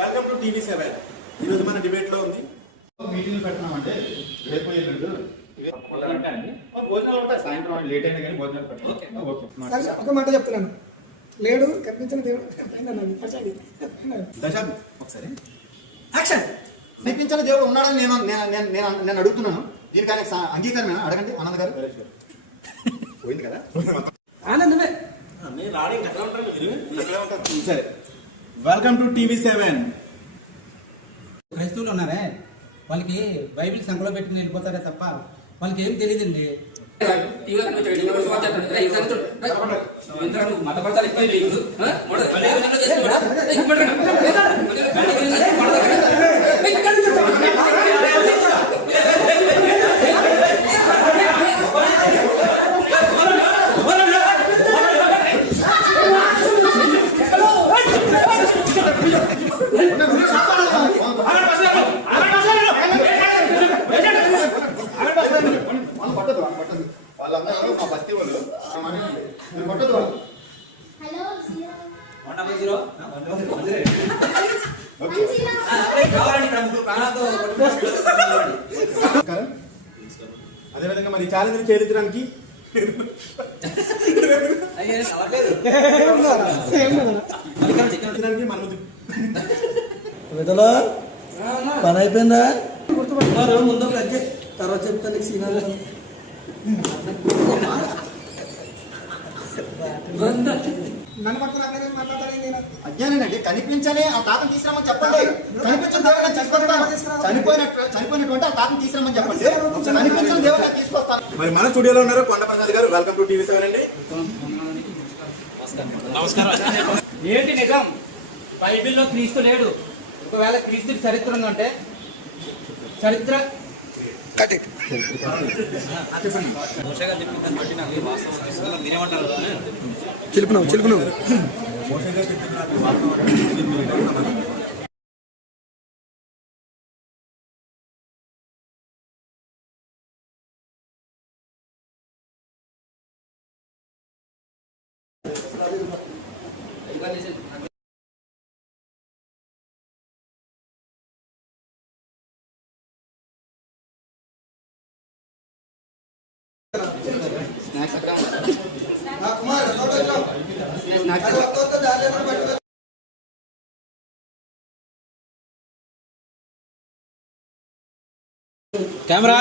Welcome to టీవీ7. ఈరోజు మన debate లో ఉంది. మీటింగ్ పెట్టినామంటే రేపు భోజనాలు ఉంటాయి, సాయంత్రం లేట్ అయినా కానీ భోజనాలు పెట్టాలి. ఒక మాట చెప్తున్నాను, లేడు కనిపించిన దేవుడు దశాబ్ది ఒకసారి యాక్షన్. కనిపించిన దేవుడు ఉన్నాడని నేను అడుగుతున్నాను. దీనికి ఆయన అంగీకారమేనా? అడగండి ఆనంద్ గారు. పోయింది కదా ఆనందమే. సరే, వెల్కమ్ టు టీవీ7. క్రైస్తవులు ఉన్నారే, వాళ్ళకి బైబిల్ సంఘంలో పెట్టుకుని వెళ్ళిపోతారే తప్ప వాళ్ళకి ఏం తెలియదండి. వాళ్ళందరూ మా బస్తీ వాళ్ళు కొట్టదు. అదేవిధంగా మరి ఛాలెంజ్ చేయించడానికి పని అయిపోయిందా? గుర్తుపట్టుకున్నారు. ముందు తర్వాత చెప్తాను సీనాలు. అజ్ఞానండి. కనిపించని ఆ తాతను తీసుకురామని చెప్పండి. కనిపించిన దేవుడు తీసుకొస్తాను. చనిపోయినటువంటి ఆ తాతను తీసుకురామని చెప్పండి. కనిపించిన దేవుడు తీసుకొస్తాను. మరి మన స్టూడియోలో ఉన్నారు కొండ ప్రసాద్ గారు. వెల్కమ్ టు టీవీ7 అండి. నమస్కారం. ఏంటి నిజం? బైబిల్లో క్రీస్తు లేడు. ఒకవేళ క్రీస్తుకి చరిత్ర ఉందంటే చరిత్ర చిలుపును కెమెరా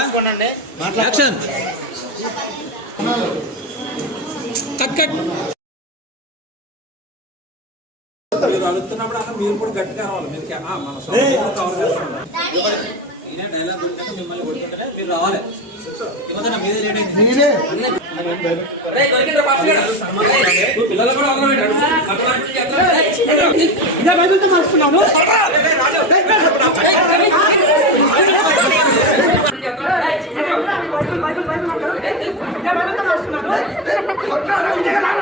యాక్షన్. Cut cut. మీరు అడుగుతున్నప్పుడు అన్న మీరు కూడా గట్టిగా రావాలి. మీరు మన కవర్ చేస్తాం. డైలాగ్ కొట్టాక మిమ్మల్ని కొట్టుకుంటే మీరు రావాలి. మీదే లేట్ అయింది. పిల్లలు కూడా మర్చుకున్నాను. బైబిల్